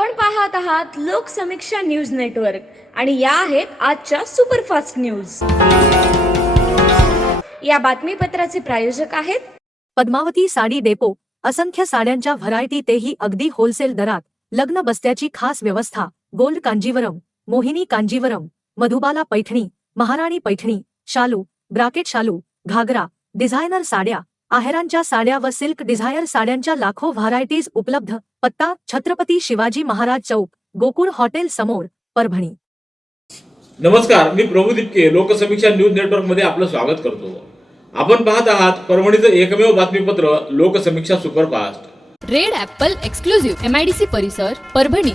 आपण पाहत आहात लोकसमीक्षा न्यूज नेटवर्क आणि या आहेत आजच्या सुपरफास्ट न्यूज। या बातमीपत्राचे प्रायोजक आहेत पद्मावती साडी डेपो। असंख्य साड्यांच्या व्हरायटी, तेही अगदी होलसेल दरात। लग्न बस्त्याची खास व्यवस्था। गोल्ड कांजीवरम, मोहिनी कांजीवरम, मधुबाला पैठणी, महाराणी पैठणी, शालू, ब्राकेट शालू, घागरा, डिझायनर साड्या, आहेरांच्या साड्या व सिल्क डिझायर साड्यांच्या लाखो व्हरायटीज उपलब्ध। पत्ता: छत्रपती शिवाजी महाराज चौक, गोकुळ हॉटेल समोर, परभणी। नमस्कार, मी प्रभू दिपके लोकसमीक्षा न्यूज नेटवर्क मध्ये आपलं स्वागत करतो। आपण पाहत आहात परभणीचं एकमेव बातमीपत्र Loksamiksha superfast. Red Apple exclusive MIDC परिसर, परभणी।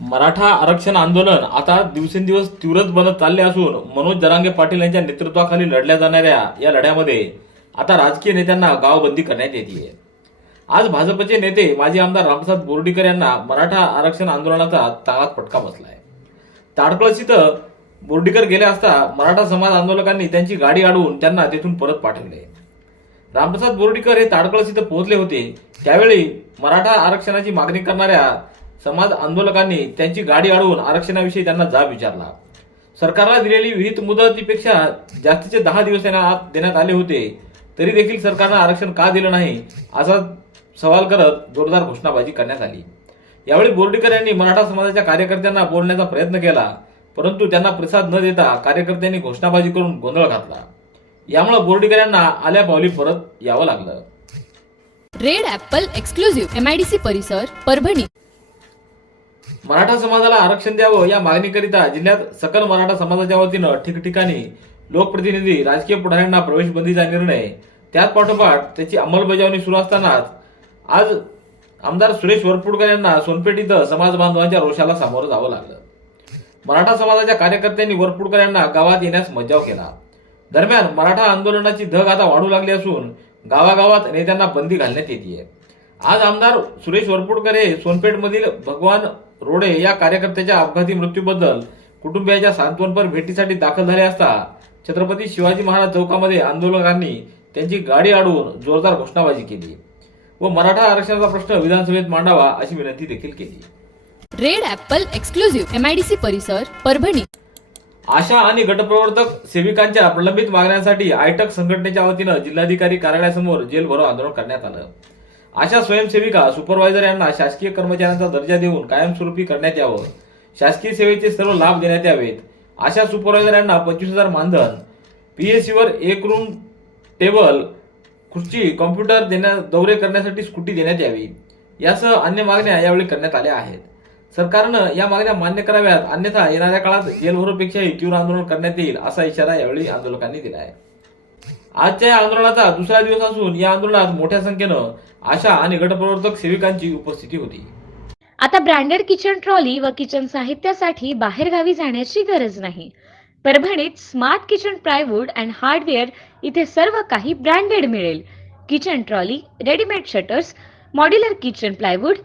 मराठा आरक्षण आंदोलन आता दिवसेंदिवस तीव्रच बनत चालले असून मनोज जरांगे पाटील यांच्या नेतृत्वाखाली लढल्या जाणाऱ्या या लढ्यामध्ये आता राजकीय नेत्यांना गावबंदी करण्यात येते। आज भाजपचे नेते माजी आमदार रामप्रसाद बोर्डीकर यांना मराठा आरक्षण आंदोलनाचा चांगलाच फटका बसलाय। ताडकळस इथं बोर्डीकर गेले असता मराठा समाज आंदोलकांनी त्यांची गाडी अडवून त्यांना तेथून परत पाठवले। रामप्रसाद बोर्डीकर हे ताडकळस इथं पोहोचले होते त्यावेळी मराठा आरक्षणाची मागणी करणाऱ्या समाज आंदोलकांनी त्यांची गाडी अडवून आरक्षणाविषयी त्यांना जाब विचारला। सरकारला दिलेली विहित मुदतीपेक्षा जास्तीचे 10 दिवस त्यांना देण्यात आले होते, तरी देखील सरकारनं आरक्षण का दिलं नाही असा सवाल करत जोरदार घोषणाबाजी करण्यात आली। यावेळी बोर्डीकर यांनी मराठा समाजाच्या कार्यकर्त्यांना बोलण्याचा प्रयत्न केला, परंतु त्यांना प्रतिसाद न देता कार्यकर्त्यांनी घोषणाबाजी करून गोंधळ घातला। यामुळे बोर्डीकर यांना आल्या पावली परत यावं लागलं। रेड ॲपल एक्सक्लुझिव्ह MIDC परिसर, परभणी। मराठा समाजाला आरक्षण द्यावं या मागणीकरिता जिल्ह्यात सकल मराठा समाजाच्या वतीनं ठिकठिकाणी लोकप्रतिनिधी, राजकीय पुढाऱ्यांना प्रवेश बंदीचा निर्णय, त्याच पाठोपाठ त्याची अंमलबजावणी सुरू असतानाच आज आमदार सुरेश वरपुडकर यांना सोनपेठ इथं समाज बांधवांच्या रोषाला सामोरं जावं लागलं। मराठा समाजाच्या कार्यकर्त्यांनी वरपुडकर यांना गावात येण्यास मज्जाव केला। दरम्यान मराठा आंदोलनाची धग आता वाढू लागली असून गावागावात नेत्यांना बंदी घालण्यात येते। आज आमदार सुरेश वरपुडकर हे सोनपेठमधील भगवान रोडे या कार्यकर्त्याच्या अपघाती मृत्यूबद्दल कुटुंबियाच्या सांत्वनपर भेटीसाठी दाखल झाले असता छत्रपती शिवाजी महाराज चौकामध्ये आंदोलकांनी त्यांची गाडी अडवून जोरदार घोषणाबाजी केली व मराठा आरक्षणाचा प्रश्न विधानसभेत मांडावा अशी विनंती देखील केली। रेड ॲपल एक्सक्लुझिव्ह MIDC परिसर, परभणी। आशा आणि गटप्रवर्तक सेविकांच्या प्रलंबित मागण्यांसाठी आयटक संघटनेच्या वतीनं जिल्हाधिकारी कार्यालयासमोर जेल भरो आंदोलन करण्यात आलं। आशा स्वयंसेविका, सुपरवायझर यांना शासकीय कर्मचाऱ्यांचा दर्जा देऊन कायमस्वरूपी करण्यात यावं, शासकीय सेवेचे सर्व लाभ देण्यात यावेत, आशा सुपरवायझर यांना 25,000 मानधन, PSCवर 1 रूम टेबल, खुर्ची, कॉम्प्युटर दौरे करण्यासाठी स्कूटी देण्यात यावी, यासह अन्य मागण्या यावेळी करण्यात आल्या आहेत। सरकारनं या मागण्या मान्य कराव्यात, अन्यथा येणाऱ्या काळात जेलभरोपेक्षाही तीव्र आंदोलन करण्यात येईल असा इशारा यावेळी आंदोलकांनी दिला आहे। आजच्या या आंदोलनाचा दुसरा दिवस असून या आंदोलनात मोठ्या संख्येनं आशा आणि गटप्रवर्तक सेविकांची उपस्थिती होती। आता ब्रँडेड किचन ट्रॉली व किचन साहित्यासाठी बाहेरगावी जाण्याची गरज नाही। परभणीत smart kitchen plywood and hardware इथे सर्व काही ब्रँडेड मिळेल। Kitchen trolley, readymade shutters, modular kitchen plywood,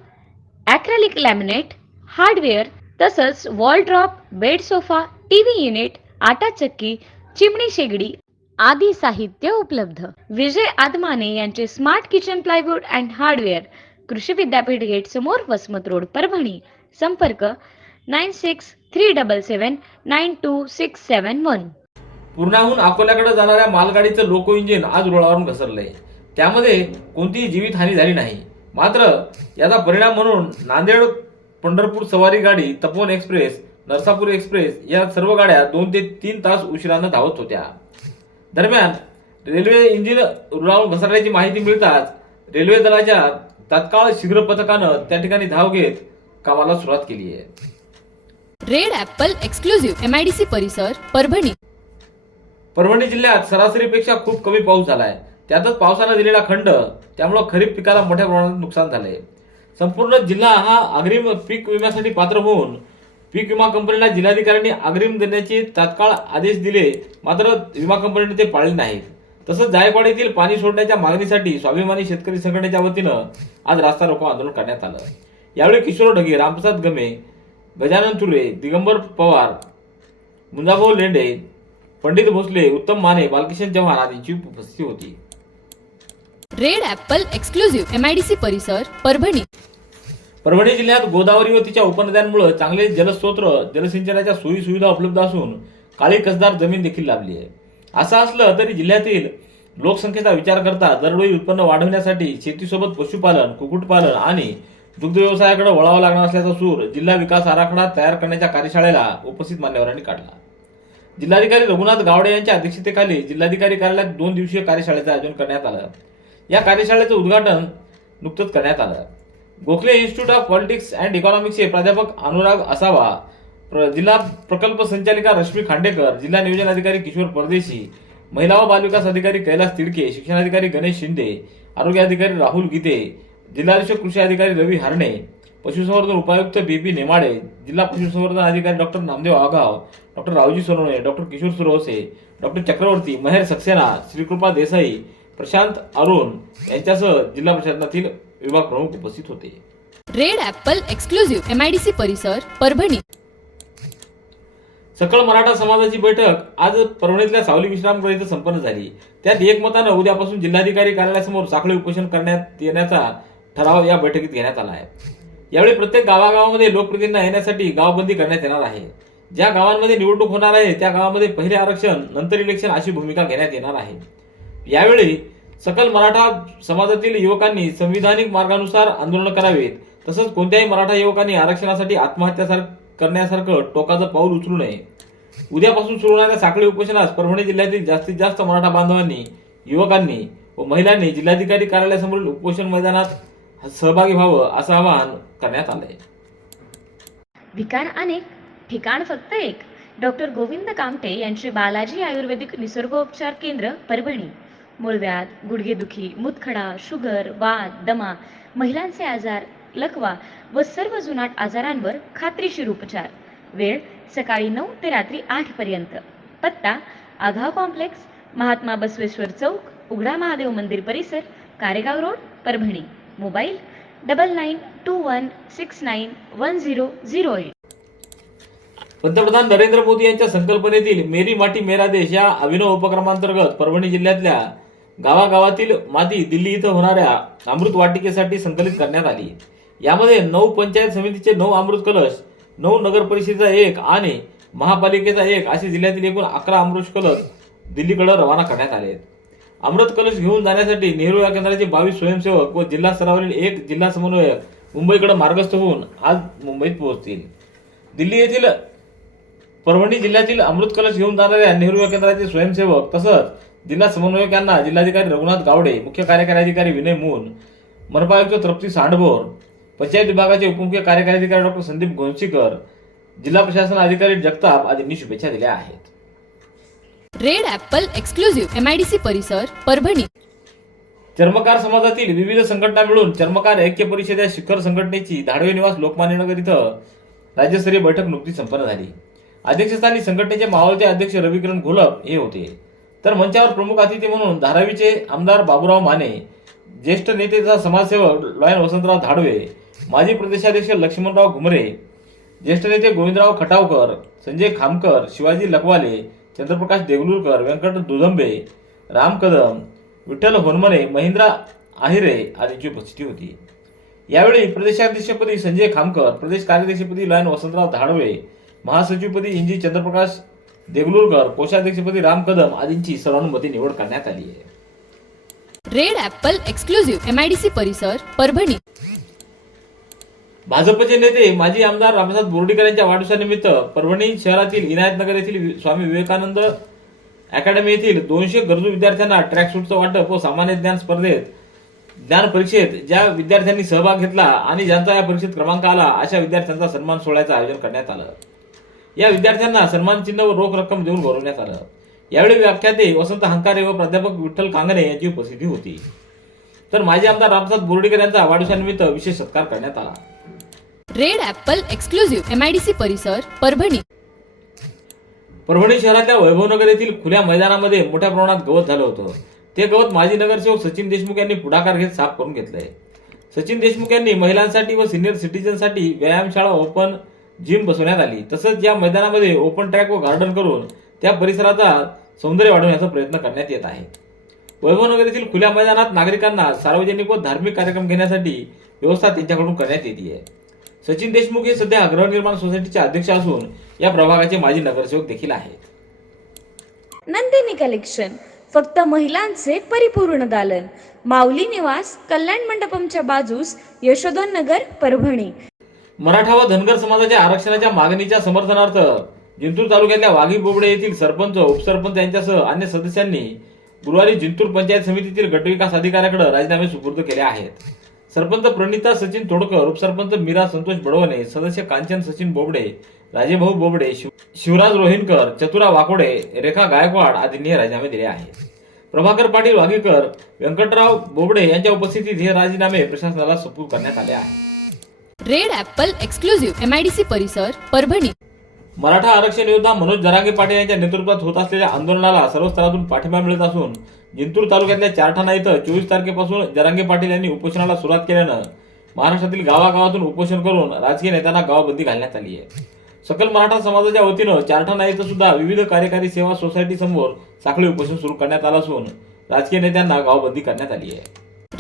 acrylic laminate, hardware, तसंच wall drop, bed sofa, TV unit, आटा चक्की, चिमणी शेगडी आदी साहित्य उपलब्ध। विजय आदमाने यांचे smart kitchen plywood and hardware, कृषी विद्यापीठ गेट समोर, वसमत रोड, परभणी। संपर्क 9637792671। पूर्णाहून अकोल्याकडे जाणाऱ्या मालगाडीचं लोको इंजिन आज रुळावरून घसरलंय। त्यामध्ये कोणतीही जीवितहानी झाली नाही, मात्र याचा परिणाम म्हणून नांदेड पंढरपूर सवारी गाडी, तपोवन एक्सप्रेस, नरसापूर एक्सप्रेस या सर्व गाड्या 2 ते 3 तास उशिरानं धावत होत्या। दरम्यान रेल्वे इंजिन रुळावरून घसरल्याची माहिती मिळताच रेल्वे दलाच्या तात्काळ शीघ्र पथकानं त्या ठिकाणी धाव घेत कामाला सुरुवात केली आहे। रेड ॲपल एक्सक्लुझिव्ह MIDC परिसर, परभणी। परभणी जिल्ह्यात सरासरीपेक्षा खूप कमी पाऊस झालाय, त्यातच पावसानं दिलेला खंड, त्यामुळे खरीप पिकाला मोठ्या प्रमाणात नुकसान झालंय। संपूर्ण जिल्हा हा अग्रिम पीक विम्यासाठी पात्र होऊन पीक विमा कंपनीला जिल्हाधिकाऱ्यांनी अग्रिम देण्याचे तात्काळ आदेश दिले, मात्र विमा कंपनीने ते पाळले नाहीत। तसंच जायकवाडी येथील पाणी सोडण्याच्या मागणीसाठी स्वाभिमानी शेतकरी संघटनेच्या वतीनं आज रास्ता रोको आंदोलन करण्यात आलं। यावेळी किशोर ढगे, रामप्रसाद गमे, गजानन तुरे, दिगंबर पवार, मुंजाभाऊ लेंडे, पंडित भोसले, उत्तम माने, बालकिशन चव्हाण आदींची उपस्थिती होती। रेड ॲपल एक्सक्लुझिव्ह MIDC परिसर, परभणी। परभणी जिल्ह्यात गोदावरी व तिच्या उपनद्यांमुळे चांगले जलस्रोत, जलसिंचनाच्या सोयी सुविधा उपलब्ध असून काळी कसदार जमीन देखील लाभली आहे. असं असलं तरी जिल्ह्यातील लोकसंख्येचा विचार करता दरडोई उत्पन्न वाढवण्यासाठी शेतीसोबत पशुपालन, कुक्कुटपालन आणि दुग्ध व्यवसायाकडे वळावं लागणार असल्याचा सूर जिल्हा विकास आराखडा तयार करण्याच्या कार्यशाळेला उपस्थित मान्यवरांनी काढला. जिल्हाधिकारी रघुनाथ गावडे यांच्या अध्यक्षतेखाली जिल्हाधिकारी कार्यालयात 2 दिवसीय कार्यशाळेचं आयोजन करण्यात आलं. या कार्यशाळेचं उद्घाटन नुकतंच करण्यात आलं. Gokhale Institute of Politics and इकॉनॉमिक्सचे प्राध्यापक अनुराग असावा, जिल्हा प्रकल्प संचालिका रश्मी खांडेकर, जिल्हा नियोजन अधिकारी किशोर परदेशी, महिला व बालविकास अधिकारी कैलास तिडके, शिक्षणाधिकारी गणेश शिंदे, आरोग्य अधिकारी राहुल गीते, जिल्हाधीश कृषी अधिकारी रवी हारणे, पशुसंवर्धन उपायुक्त बीपी नेमाडे, जिल्हा पशुसंवर्धन अधिकारी doctor Namdev Agav, doctor Raoji Sonawane, doctor Kishor Suravase, doctor Chakraborty, Maher Saxena, Shrikripa Desai, Prashant Arun यांच्यासह जिल्हा प्रशासनातील विभाग प्रमुख उपस्थित होते. रेड ॲपल एक्सक्लुझिव्ह MIDC परिसर परभणी. सकल मराठा समाजाची बैठक आज परभणीतल्या सावली विश्रामगृह इथं संपन्न झाली. त्यात एकमतानं उद्यापासून जिल्हाधिकारी कार्यालयासमोर साखळी उपोषण करण्यात येण्याचा ठराव या बैठकीत घेण्यात आला आहे. यावेळी प्रत्येक गावागावामध्ये लोकप्रतिनिधींना येण्यासाठी गावबंदी करण्यात येणार आहे. ज्या गावांमध्ये निवडणूक होणार आहे त्या गावामध्ये पहिले आरक्षण नंतर इलेक्शन अशी भूमिका घेण्यात येणार आहे. यावेळी सकल मराठा समाजातील युवकांनी संविधानिक मार्गानुसार आंदोलन करावेत, तसंच कोणत्याही मराठा युवकांनी आरक्षणासाठी आत्महत्या करण्यासारखं टोकाचं पाऊल उचलू नये. उद्यापासून सुरू होणाऱ्या साखळी उपोषणास परभणी जिल्ह्यातील जास्तीत जास्त मराठा बांधवांनी, युवकांनी व महिलांनी जिल्हाधिकारी कार्यालयासमोरील उपोषण मैदानात सहभागी व्हावं असं आवाहन करण्यात आलंय. विकार अनेक, ठिकाण फक्त एक. डॉक्टर गोविंद कामटे यांचे बालाजी आयुर्वेदिक निसर्गोपचार केंद्र परभणी. मूळव्याध, गुडघेदुखी, मूतखडा, शुगर, वात, दमा, महिलांचे आजार, लकवा व सर्व जुनाट आजारांवर खात्रीशीर उपचार. वेळ सकाळी 9 ते रात्री 8 पर्यंत. पत्ता आघाव कॉम्प्लेक्स, महात्मा बसवेश्वर चौक, उघडा महादेव मंदिर परिसर, कारेगाव रोड, परभणी. मोबाईल 9921691008. पंतप्रधान नरेंद्र मोदी यांच्या संकल्पनेतील मेरी माटी मेरा देश या अभिनव उपक्रमांतर्गत परभणी जिल्ह्यातल्या गावागावातील माती दिल्ली इथं होणाऱ्या अमृत वाटिकेसाठी संकलित करण्यात आली. यामध्ये 9 पंचायत समितीचे 9 अमृत कलश, 9 नगर परिषदेचा 1 आणि महापालिकेचा 1 असे जिल्ह्यातील एकूण 11 अमृत कलश दिल्लीकडे रवाना करण्यात आले. अमृत कलश घेऊन जाण्यासाठी नेहरू या केंद्राचे 22 स्वयंसेवक व जिल्हा स्तरावरील 1 जिल्हा समन्वयक मुंबईकडे मार्गस्थ होऊन आज मुंबईत पोहोचतील. दिल्ली येथील परभणी जिल्ह्यातील अमृत कलश घेऊन जाणाऱ्या नेहरू या केंद्राचे स्वयंसेवक तसंच जिल्हा समन्वयक यांना जिल्हाधिकारी रघुनाथ गावडे, मुख्य कार्यकारी अधिकारी विनय मून, मनपा आयुक्त तृप्ती सांडभोर, पंचायत विभागाचे उपमुख्य कार्यकारी अधिकारी डॉक्टर संदीप गोंशीकर, जिल्हा प्रशासन अधिकारी जगताप आदींनी शुभेच्छा दिल्या आहेत. रेड ॲपल एक्सक्लुझिव्ह MIDC परिसर परभणी. चर्मकार समाजातील विविध संघटना मिळून चर्मकार ऐक्य परिषद या शिखर संघटनेची धाडवे निवास लोकमान्यनगर इथं राज्यस्तरीय बैठक नुकतीच संपन्न झाली. अध्यक्षस्थानी संघटनेचे मावळते अध्यक्ष रविकिरण घोलप हे होते, तर मंचावर प्रमुख अतिथी म्हणून धारावीचे आमदार बाबूराव माने, ज्येष्ठ नेते तथा समाजसेवक लॉयन वसंतराव धाडवे, माजी प्रदेशाध्यक्ष लक्ष्मणराव घुमरे, ज्येष्ठ नेते गोविंदराव खटावकर, संजय खामकर, शिवाजी लखवाले, चंद्रप्रकाश देगलूरकर, व्यंकट दुधंबे, राम कदम, विठ्ठल होनमने, महेंद्र आहिरे आदींची उपस्थिती होती. यावेळी प्रदेशाध्यक्षपदी संजय खामकर, प्रदेश कार्याध्यक्षपदी लॉयन वसंतराव धाडवे, महासचिवपदी इंजी चंद्रप्रकाश देगलूरकर, कोषाध्यक्षपदी राम कदम आदींची सर्वानुमते निवड करण्यात आली आहे. रेड ॲपल एक्सक्लुझिव्ह MIDC परिसर परभणी. भाजपचे नेते माजी आमदार रामप्रसाद बोर्डीकर यांच्या वाढदिवसानिमित्त परभणी शहरातील इनायतनगर येथील स्वामी विवेकानंद अकॅडमी येथील 200 गरजू विद्यार्थ्यांना ट्रॅकसूटचं वाटप व सामान्य ज्ञान स्पर्धेत ज्ञान परीक्षेत ज्या विद्यार्थ्यांनी सहभाग घेतला आणि ज्यांचा या परीक्षेत क्रमांक आला अशा विद्यार्थ्यांचा सन्मान सोहळ्याचं आयोजन करण्यात आलं. या विद्यार्थ्यांना सन्मान चिन्ह व रोख रक्कम देऊन गौरवण्यात आलं. यावेळी व्याख्याते वसंत हंकारे व प्राध्यापक विठ्ठल कांगणे यांची उपस्थिती होती. तर माजी आमदार रामप्रसाद बोर्डीकर यांचा वाढदिवसानिमित्त विशेष सत्कार करण्यात आला. रेड ॲपल एक्सक्लुझिव्ह MIDC परिसर परभणी. परभणी शहरातल्या वैभवनगर येथील खुल्या मैदानामध्ये मोठ्या प्रमाणात गवत झालं होतं. ते गवत माजी नगरसेवक सचिन देशमुख यांनी पुढाकार घेत साफ करून घेतलंय. सचिन देशमुख यांनी महिलांसाठी व सिनियर सिटीजनसाठी व्यायामशाळा, ओपन जिम बसवण्यात आली. तसंच या मैदानामध्ये ओपन ट्रॅक व गार्डन करून त्या परिसराचा सौंदर्य वाढवण्याचा प्रयत्न करण्यात येत आहे. वैभवनगर येथील खुल्या मैदानात नागरिकांना सार्वजनिक व धार्मिक कार्यक्रम घेण्यासाठी व्यवस्था त्यांच्याकडून करण्यात येते आहे. सचिन देशमुख हे सध्या गृहनिर्माण सोसायटीचे अध्यक्ष असून या प्रभागाचे माजी नगरसेवक देखील आहेत. नंदिनी कलेक्शन, फक्त महिलांचे परिपूर्ण दालन, माऊली निवास, कल्याण मंडपमच्या बाजूस, यशोधन नगर, परभणी. मराठा व धनगर समाजाच्या आरक्षणाच्या मागणीच्या समर्थनार्थ जिंतूर तालुक्यातल्या वाघी बोबडे येथील सरपंच, उपसरपंच यांच्यासह अन्य सदस्यांनी गुरुवारी जिंतूर पंचायत समितीतील गटविकास अधिकाऱ्याकडे राजीनामे सुपूर्द केले आहेत. सरपंच प्रणिता सचिन तोडकर, उपसरपंच मीरा संतोष बडवणे, सदस्य कांचन सचिन बोबडे, राजेभाऊ बोबडे, शिवराज रोहिणकर, चतुरा वाकोडे, रेखा गायकवाड आदींनी राजीनामे दिले आहेत. प्रभाकर पाटील वाघेकर, व्यंकटराव बोबडे यांच्या उपस्थितीत हे राजीनामे प्रशासनाला सुपूर्द करण्यात आले आहेत. रेड ॲपल एक्सक्लुझिव्ह MIDC परिसर, परभणी. मराठा आरक्षण योद्धा मनोज जरांगे पाटील यांच्या नेतृत्वात होत असलेल्या आंदोलनाला सर्व स्तरातून पाठिंबा मिळत असून जिंतूर तालुक्यातल्या चारठाणा इथं 24 तारखेपासून जरांगे पाटील यांनी उपोषणाला सुरुवात केल्यानं महाराष्ट्रातील गावागावातून उपोषण करून राजकीय नेत्यांना गावबंदी घालण्यात आली आहे. सकल मराठा समाजाच्या वतीनं चारठाणा इथं सुद्धा विविध कार्यकारी सेवा सोसायटी समोर साखळी उपोषण सुरू करण्यात आलं असून राजकीय नेत्यांना गावबंदी करण्यात आली आहे.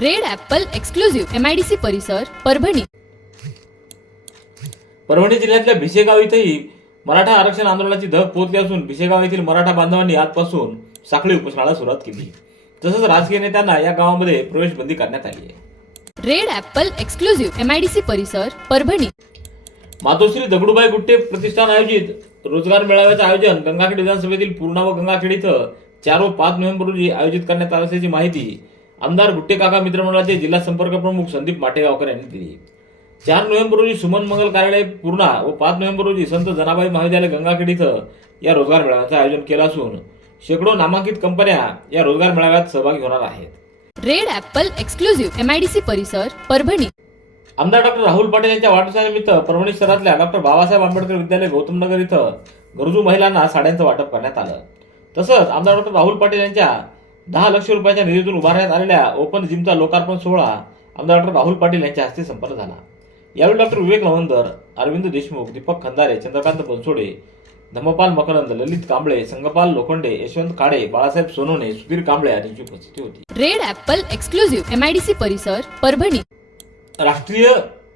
रेड ॲपल एक्सक्लुझिव्ह MIDC परिसर, परभणी. परभणी जिल्ह्यातल्या भिसेगाव इथंही मराठा आरक्षण आंदोलनाची धग पोहोचली असून भिसेगाव येथील मराठा बांधवांनी आजपासून साखळी उपोषणाला सुरुवात केली. तसंच राजकीय नेत्यांना या गावामध्ये प्रवेश बंदी करण्यात आली आहे. रेड ॲपल एक्सक्लुझिव्ह MIDC परिसर, परभणी. मातोश्री दगडूबाई गुट्टे प्रतिष्ठान आयोजित रोजगार मेळाव्याचं आयोजन गंगाखेड विधानसभेतील पूर्णा व गंगाखेड इथं 4 व 5 नोव्हेंबर रोजी आयोजित करण्यात आलं असल्याची माहिती आमदार गुट्टे काका मित्रमंडळाचे जिल्हा संपर्क प्रमुख संदीप माटेगावकर यांनी दिली. 4 नोव्हेंबर रोजी सुमन मंगल कार्यालय पूर्णा व 5 नोव्हेंबर रोजी संत जनाबाई महाविद्यालय गंगाखेड इथं या रोजगार मेळाव्याचं आयोजन केलं असून शेकडो नामांकित कंपन्या या रोजगार मेळाव्यात सहभागी होणार आहेत. रेड ॲपल एक्सक्लुझिव्ह MIDC परिसर, परभणी. आमदार डॉक्टर राहुल पाटील यांच्या वाढदिवसानिमित्त परभणी शहरातल्या डॉक्टर बाबासाहेब आंबेडकर विद्यालय गौतमनगर इथं गरजू महिलांना साड्यांचं वाटप करण्यात आलं. तसंच आमदार डॉक्टर राहुल पाटील यांच्या 10 लाख रुपयाच्या निधीतून उभारण्यात आलेल्या ओपन जिमचा लोकार्पण सोहळा आमदार डॉक्टर राहुल पाटील यांच्या हस्ते संपन्न झाला. यावेळी डॉक्टर विवेक नवंदर, अरविंद देशमुख, दीपक खंदारे, चंद्रकांत बनसोडे, धम्मपाल मकरंद, ललित कांबळे, संगपाल लोखंडे, यशवंत काळे, बाळासाहेब सोनवणे, सुधीर कांबळे यांची उपस्थिती होती. रेड ॲपल एक्सक्लुझिव्ह MIDC परिसर, परभणी. राष्ट्रीय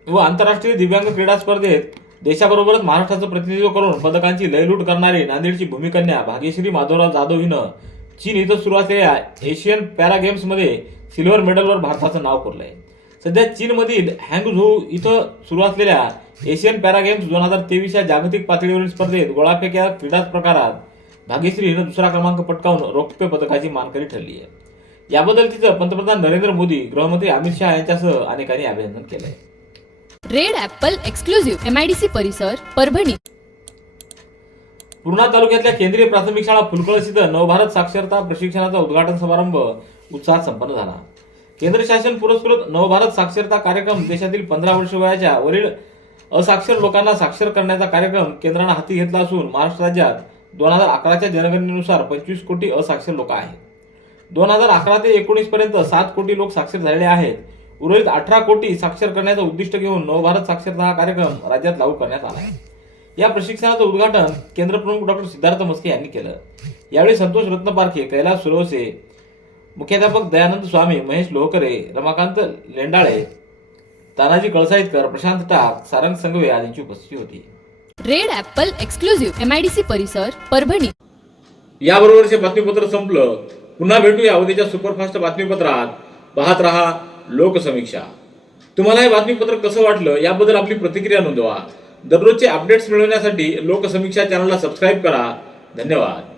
व आंतरराष्ट्रीय दिव्यांग क्रीडा स्पर्धेत देशाबरोबरच महाराष्ट्राचं प्रतिनिधित्व करून पदकांची लयलूट करणारी नांदेडची भूमिकन्या भाग्यश्री माधवराव जाधव हिनं चीन इथं सुरू असलेल्या एशियन पॅरा गेम्समध्ये सिल्व्हर मेडलवर भारताचं नाव कोरलंय. सध्या चीनमधील हँगझोऊ इथं सुरू असलेल्या एशियन पॅरा गेम्स 2023 या जागतिक पातळीवरील स्पर्धेत गोळाफेक या क्रीडा प्रकारात भाग्यश्री हिनं दुसरा क्रमांक पटकावून रौप्य पदकाची मानकरी ठरली आहे. याबद्दल तिचं पंतप्रधान नरेंद्र मोदी, गृहमंत्री अमित शहा यांच्यासह अनेकांनी अभिनंदन केलंय. रेड ॲपल एक्सक्लुझिव्ह MIDC परिसर, परभणी. पूर्णा तालुक्यातल्या केंद्रीय प्राथमिक शाळा फुलकळस इथं नवभारत साक्षरता प्रशिक्षणाचा उद्घाटन समारंभ उत्साहात संपन्न झाला. केंद्र शासन पुरस्कृत नवभारत साक्षरता कार्यक्रम देशातील 15 वर्ष वयाच्या वरील असाक्षर लोकांना साक्षर करण्याचा कार्यक्रम केंद्रानं हाती घेतला असून महाराष्ट्र राज्यात 2011च्या जनगणनेनुसार 25 कोटी असाक्षर लोक आहेत. 2011 ते 19 पर्यंत 7 कोटी लोक साक्षर झालेले आहेत. उर्वरित 18 कोटी साक्षर करण्याचं उद्दिष्ट घेऊन नवभारत साक्षरता हा कार्यक्रम राज्यात लागू करण्यात आला आहे. या प्रशिक्षणाचं उद्घाटन केंद्र प्रमुख डॉक्टर सिद्धार्थ मस्के यांनी केलं. यावेळी संतोष रत्नपारखे, कैलास सुरवसे, मुख्याध्यापक दयानंद स्वामी, महेश लोहकरे, रमाकांत लेंडाळे, तानाजी कळसाईतकर, प्रशांत टाक, सारंग संघवे आदींची उपस्थिती होती. रेड ॲपल एक्सक्लुझिव्ह MIDC परिसर, परभणी. याबरोबरचे बातमीपत्र संपलं. पुन्हा भेटूया उद्याच्या सुपरफास्ट बातमीपत्रात. पाहत रहा लोकसमीक्षा. तुम्हाला हे बातमीपत्र कसं वाटलं याबद्दल आपली प्रतिक्रिया नोंदवा. दररोजचे अपडेट्स मिळवण्यासाठी लोकसमीक्षा चॅनलला सबस्क्राईब करा. धन्यवाद.